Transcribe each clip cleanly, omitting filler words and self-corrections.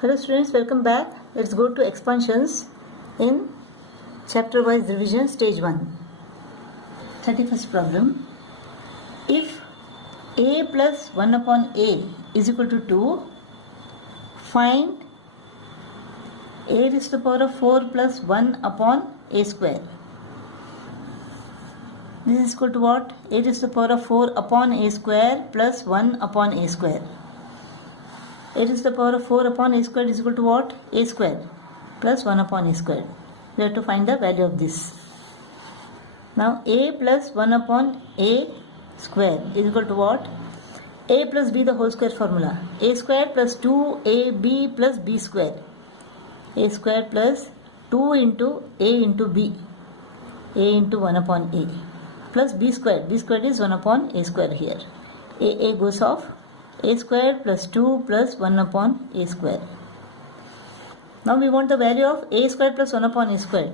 Hello students, welcome back. Let's go to expansions in chapter wise revision stage 1. 31st problem. If a plus 1 upon a is equal to 2, find a raised to the power of 4 plus 1 upon a square. This is equal to what? A raised to the power of 4 upon a square plus 1 upon a square. A raised to the power of 4 upon a square is equal to what? A square plus 1 upon a square. We have to find the value of this. Now a plus 1 upon a square is equal to what? A plus b the whole square formula. A square plus 2ab plus b square. A square plus 2 into a into b. A into 1 upon a plus b square. B square is 1 upon a square here. A goes off. A square plus 2 plus 1 upon a square. Now we want the value of a square plus 1 upon a square.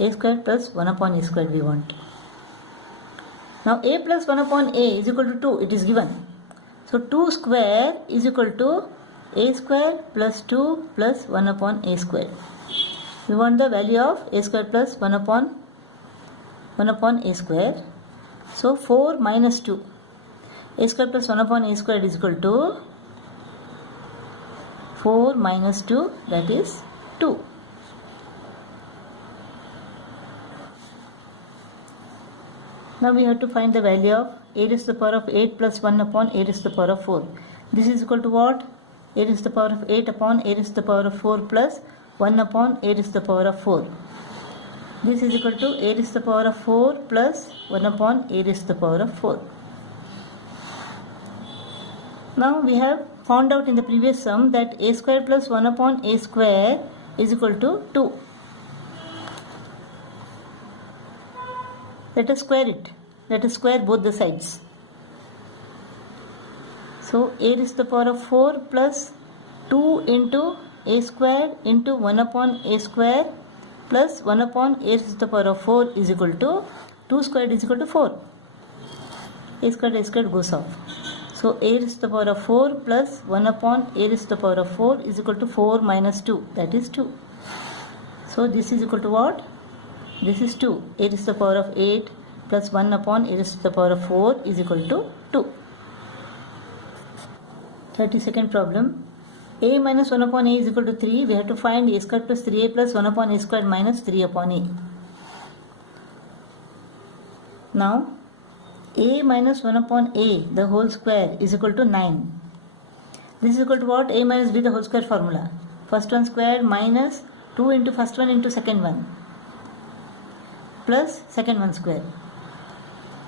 A square plus 1 upon a square we want. Now a plus 1 upon a is equal to 2. It is given. So 2 square is equal to a square plus 2 plus 1 upon a square. We want the value of a square plus 1 upon a square. So 4 minus 2. A square plus 1 upon a square is equal to 4 minus 2, that is 2. Now we have to find the value of a raised to the power of 8 plus 1 upon a raised to the power of 4. This is equal to what? A raised to the power of 8 upon a raised to the power of 4 plus 1 upon a raised to the power of 4. This is equal to a raised to the power of 4 plus 1 upon a raised to the power of 4. Now we have found out in the previous sum that a square plus 1 upon a square is equal to 2. Let us square it. Let us square both the sides. So a raised to the power of 4 plus 2 into a square into 1 upon a square plus 1 upon a raised to the power of 4 is equal to 2 squared is equal to 4. A squared goes off. So a raised to the power of 4 plus 1 upon a raised to the power of 4 is equal to 4 minus 2, that is 2. So this is equal to what? This is 2. A raised to the power of 8 plus 1 upon a raised to the power of 4 is equal to 2. 32nd problem. A minus 1 upon a is equal to 3. We have to find a squared plus 3a plus 1 upon a squared minus 3 upon a. Now a minus 1 upon a the whole square is equal to 9. This is equal to what? A minus b the whole square formula. First one square minus 2 into first one into second one plus second one square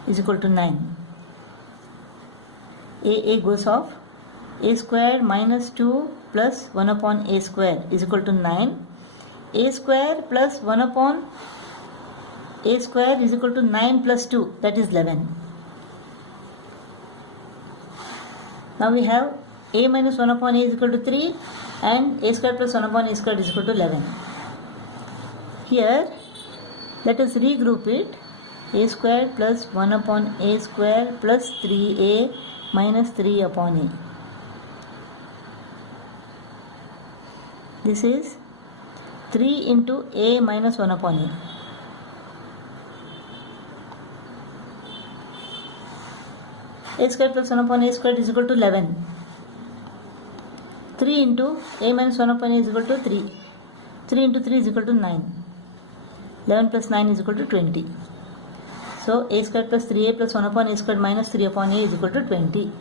is equal to 9. A goes off. A square minus 2 plus 1 upon a square is equal to 9. A square plus 1 upon a square is equal to 9 plus 2, that is 11. Now we have a minus 1 upon a is equal to 3 and a square plus 1 upon a square is equal to 11. Here let us regroup it. A square plus 1 upon a square plus 3a minus 3 upon a. This is 3 into a minus 1 upon a. A square plus 1 upon a square is equal to 11. 3 into a minus 1 upon a is equal to 3. 3 into 3 is equal to 9. 11 plus 9 is equal to 20. So a square plus 3a plus 1 upon a square minus 3 upon a is equal to 20.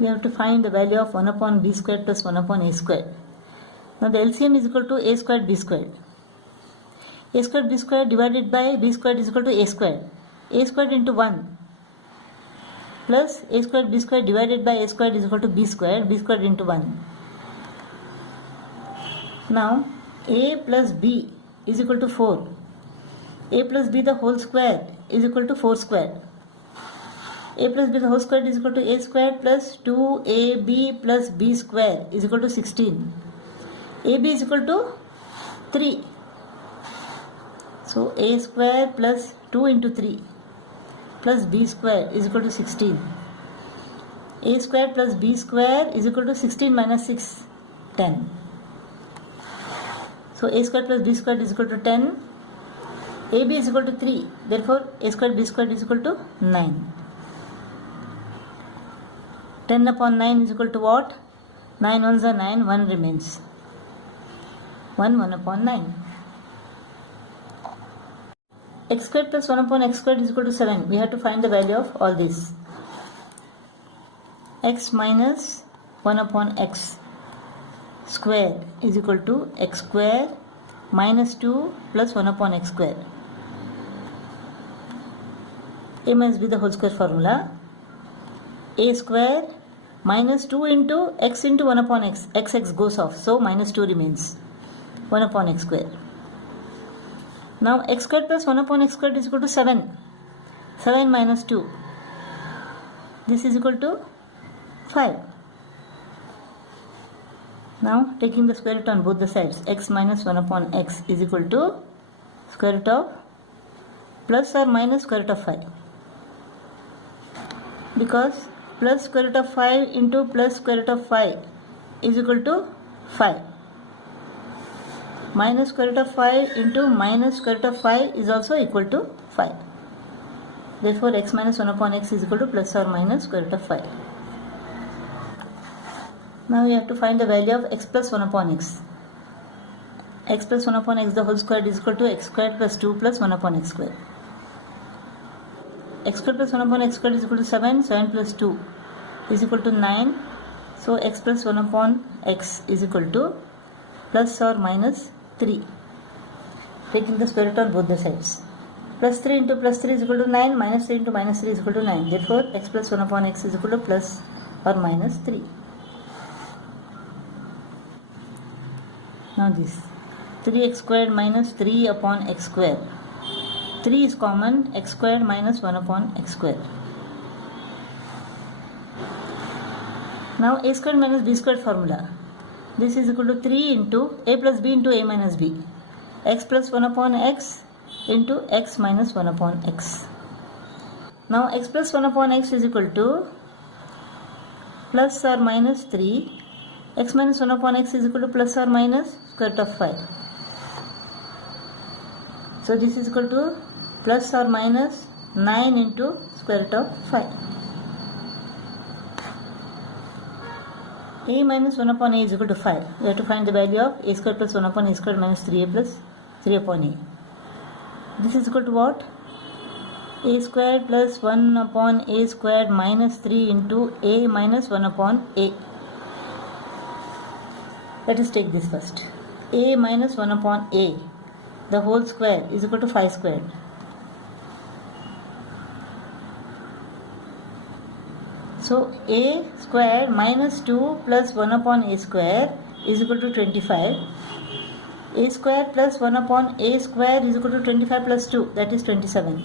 We have to find the value of 1 upon b squared plus 1 upon a squared. Now the LCM is equal to a squared b squared. A squared b squared divided by b squared is equal to a squared. A squared into 1 plus a squared b squared divided by a squared is equal to b squared into 1. Now a plus b is equal to 4. A plus b the whole square is equal to 4 squared. A plus b the whole square is equal to a square plus 2ab plus b square is equal to 16. AB is equal to 3. So a square plus 2 into 3 plus b square is equal to 16. a square plus b square is equal to 16 minus 6, 10. So a square plus b square is equal to 10. AB is equal to 3. Therefore, a square b square is equal to 9. 10 upon 9 is equal to what? 9 ones are 9, 1 remains. 1 upon 9. X squared plus 1 upon x squared is equal to 7. We have to find the value of all this. X minus 1 upon x square is equal to x square minus 2 plus 1 upon x square. A minus b the whole square formula. A square minus 2 into x into 1 upon x. X goes off, so minus 2 remains. 1 upon x square. Now x squared plus 1 upon x squared is equal to 7. 7 minus 2. This is equal to 5. Now taking the square root on both the sides, x minus 1 upon x is equal to square root of plus or minus square root of 5. Because plus square root of 5 into plus square root of 5 is equal to 5. Minus square root of 5 into minus square root of 5 is also equal to 5. Therefore, x minus 1 upon x is equal to plus or minus square root of 5. Now we have to find the value of x plus 1 upon x. X plus 1 upon x the whole square is equal to x squared plus 2 plus 1 upon x square. X squared plus 1 upon x squared is equal to 7. 7 plus 2 is equal to 9. So x plus 1 upon x is equal to plus or minus 3. Taking the square root on both the sides. Plus 3 into plus 3 is equal to 9. Minus 3 into minus 3 is equal to 9. Therefore, x plus 1 upon x is equal to plus or minus 3. Now this 3x squared minus 3 upon x squared. 3 is common, x squared minus 1 upon x squared. Now a squared minus b squared formula. This is equal to 3 into a plus b into a minus b. X plus 1 upon x into x minus 1 upon x. Now x plus 1 upon x is equal to plus or minus 3. X minus 1 upon x is equal to plus or minus square root of 5. So this is equal to plus or minus 9 into square root of 5. A minus 1 upon a is equal to 5. We have to find the value of a square plus 1 upon a square minus 3a plus 3 upon a. This is equal to what? A square plus 1 upon a squared minus 3 into a minus 1 upon a. Let us take this first. A minus 1 upon a, the whole square is equal to 5 squared. So a square minus 2 plus 1 upon a square is equal to 25. A square plus 1 upon a square is equal to 25 plus 2, that is 27.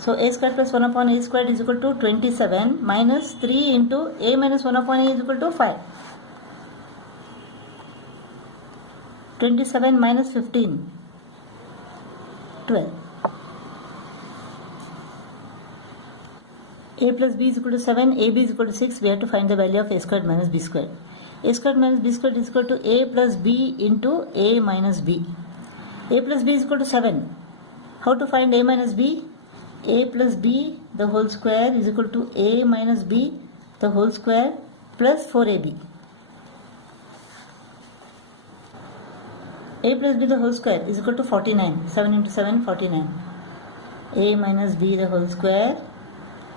So a square plus 1 upon a square is equal to 27 minus 3 into a minus 1 upon a is equal to 5. 27 minus 15, 12. A plus b is equal to 7, ab is equal to 6. We have to find the value of a squared minus b squared. A squared minus b squared is equal to a plus b into a minus b. A plus b is equal to 7. How to find a minus b? A plus b the whole square is equal to a minus b the whole square plus 4ab. A plus b the whole square is equal to 49. 7 into 7, 49. A minus b the whole square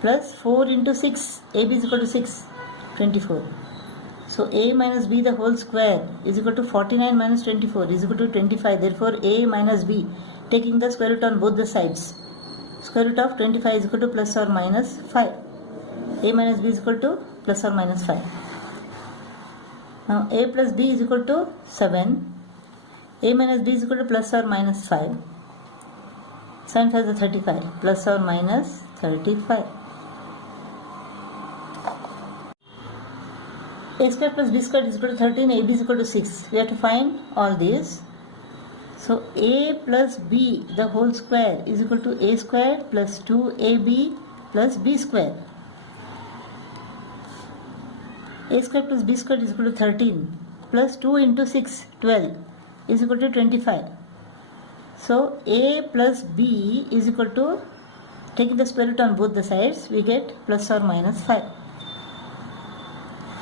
plus 4 into 6. AB is equal to 6. 24. So a minus b the whole square is equal to 49 minus 24 is equal to 25. Therefore, a minus b, taking the square root on both the sides. Square root of 25 is equal to plus or minus 5. A minus b is equal to plus or minus 5. Now a plus b is equal to 7. A minus b is equal to plus or minus 5. 7 5 is 35. Plus or minus 35. A square plus b square is equal to 13. AB is equal to 6. We have to find all these. So a plus b the whole square is equal to a square plus 2ab plus b square. a square plus b square is equal to 13 plus 2 into 6, 12 is equal to 25. So a plus b is equal to, taking the square root on both the sides, we get plus or minus 5.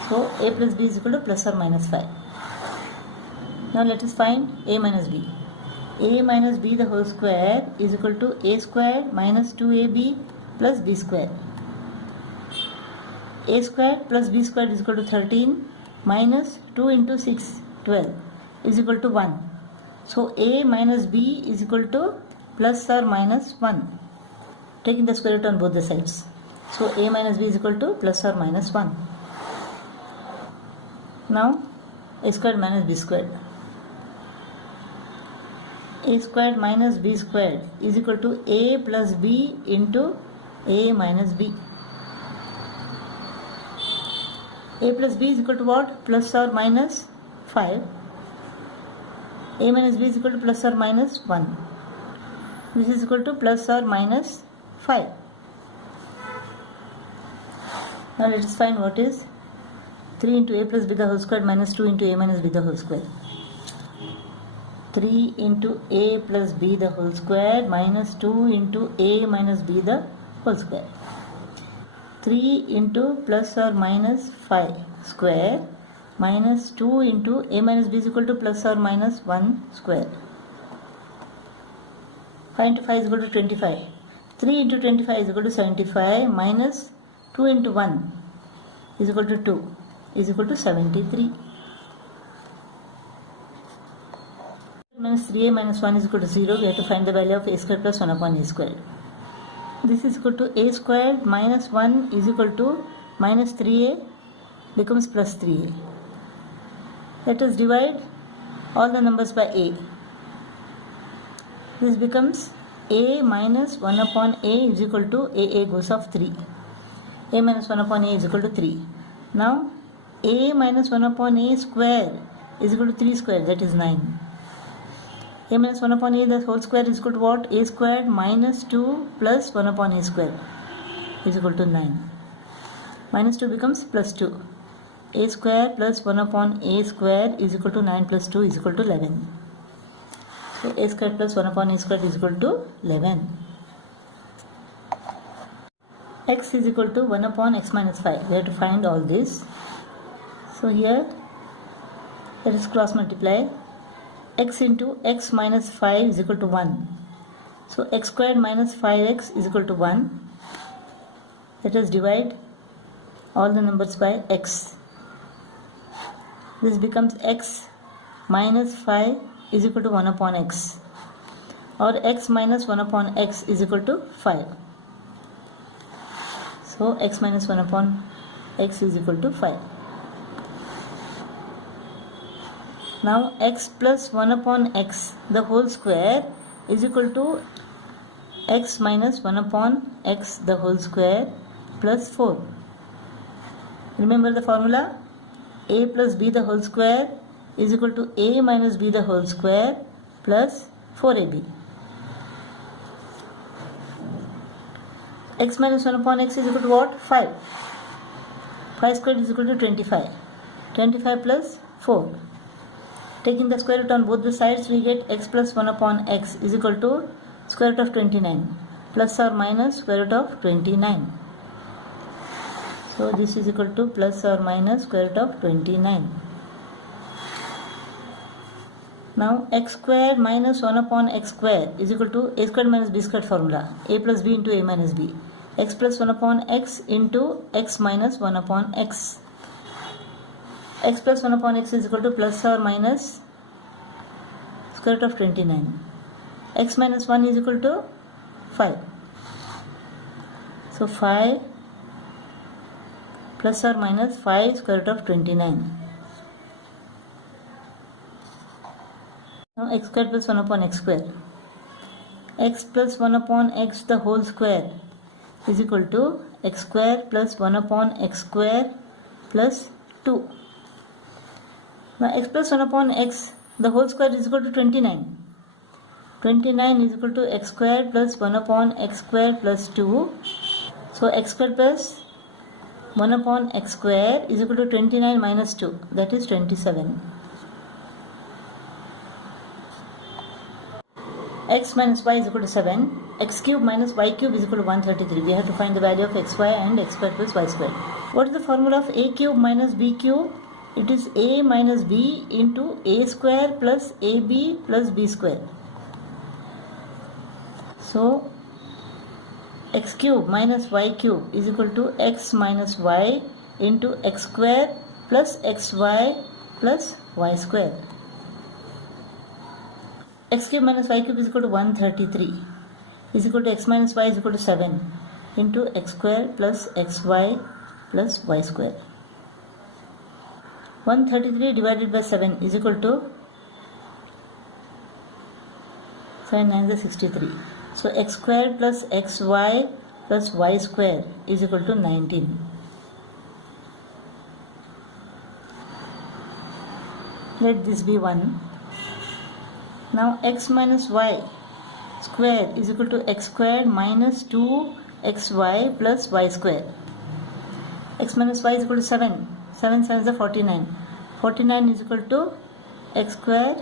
So a plus b is equal to plus or minus 5. Now let us find a minus b. A minus b the whole square is equal to a square minus 2ab plus b square. A square plus b square is equal to 13 minus 2 into 6, 12 is equal to 1. So a minus b is equal to plus or minus 1, taking the square root on both the sides. So a minus b is equal to plus or minus 1. Now a squared minus b squared. A squared minus b squared is equal to a plus b into a minus b. A plus b is equal to what? Plus or minus 5. A minus b is equal to plus or minus 1. This is equal to plus or minus 5. Now let us find what is 3 into a plus b the whole square minus 2 into a minus b the whole square. 3 into a plus b the whole square minus 2 into a minus b the whole square. 3 into plus or minus 5 square minus 2 into a minus b is equal to plus or minus 1 square. 5 into 5 is equal to 25. 3 into 25 is equal to 75 minus 2 into 1 is equal to 2 is equal to 73. Minus 3a minus 1 is equal to 0. We have to find the value of a square plus 1 upon a square. This is equal to a squared minus 1 is equal to minus 3a becomes plus 3a. Let us divide all the numbers by a. This becomes a minus 1 upon a is equal to a goes of 3. A minus 1 upon a is equal to 3. Now a minus 1 upon a square is equal to 3 square, that is 9. A minus 1 upon a the whole square is equal to what? A squared minus 2 plus 1 upon a square is equal to 9. Minus 2 becomes plus 2. A square plus 1 upon a square is equal to 9 plus 2 is equal to 11. So a square plus 1 upon a square is equal to 11. X is equal to 1 upon x minus 5. We have to find all this. So here let us cross multiply. X into x minus 5 is equal to 1. So x squared minus 5x is equal to 1. Let us divide all the numbers by x. This becomes x minus 5 is equal to 1 upon x, or x minus 1 upon x is equal to 5. So x minus 1 upon x is equal to 5. Now x plus 1 upon x the whole square is equal to x minus 1 upon x the whole square plus 4. Remember the formula? A plus b the whole square is equal to a minus b the whole square plus 4ab. X minus 1 upon x is equal to what? 5. 5 squared is equal to 25. 25 plus 4. Taking the square root on both the sides, we get x plus 1 upon x is equal to square root of 29 plus or minus square root of 29. So this is equal to plus or minus square root of 29. Now x squared minus 1 upon x square is equal to a squared minus b squared formula. A plus b into a minus b. X plus 1 upon x into x minus 1 upon x. X plus 1 upon x is equal to plus or minus square root of 29. X minus 1 is equal to 5. So 5 plus or minus 5 square root of 29. Now x squared plus 1 upon x square. X plus 1 upon x the whole square is equal to x square plus 1 upon x square plus 2. Now x plus 1 upon x the whole square is equal to 29. 29 is equal to x square plus 1 upon x square plus 2. So x square plus 1 upon x square is equal to 29 minus 2, that is 27. X minus y is equal to 7. X cube minus y cube is equal to 133. We have to find the value of xy and x square plus y square. What is the formula of a cube minus b cube? It is a minus b into a square plus ab plus b square. So x cube minus y cube is equal to x minus y into x square plus xy plus y square. X cube minus y cube is equal to 133 is equal to x minus y is equal to 7 into x square plus xy plus y square. 133 divided by 7 is equal to 7 9 is 63. So x square plus xy plus y square is equal to 19. Let this be 1. Now x minus y square is equal to x squared minus 2xy plus y square. X minus y is equal to 7. 7 7 is 49. 49 is equal to x square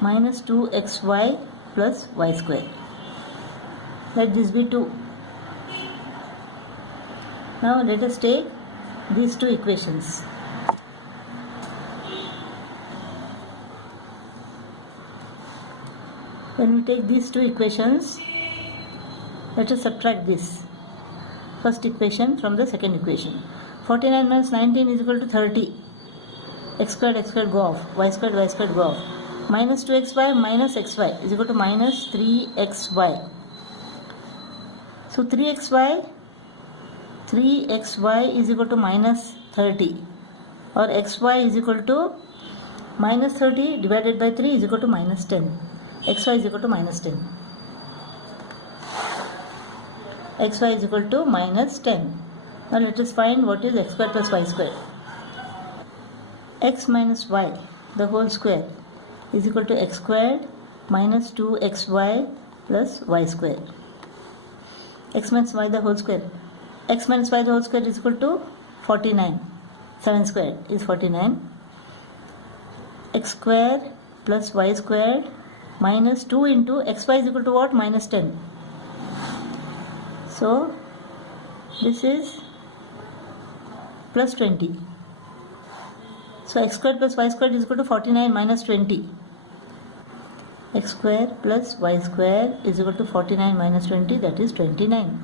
minus 2xy plus y square. Let this be 2. Now let us take these two equations. When we take these two equations, let us subtract this first equation from the second equation. 49 minus 19 is equal to 30. X squared go off. Y squared go off. Minus 2xy minus xy is equal to minus 3xy. So 3xy is equal to minus 30, or xy is equal to minus 30 divided by 3 is equal to minus 10. Xy is equal to minus 10. Xy is equal to minus 10. Now let us find what is x square plus y square. X minus y, the whole square, is equal to x squared minus 2xy plus y square. X minus y the whole square. X minus y the whole square is equal to 49. 7 squared is 49. X squared plus y squared minus 2 into xy is equal to what? Minus 10. So this is plus 20. So x squared plus y squared is equal to 49 minus 20. X square plus y square is equal to 49 minus 20, that is 29.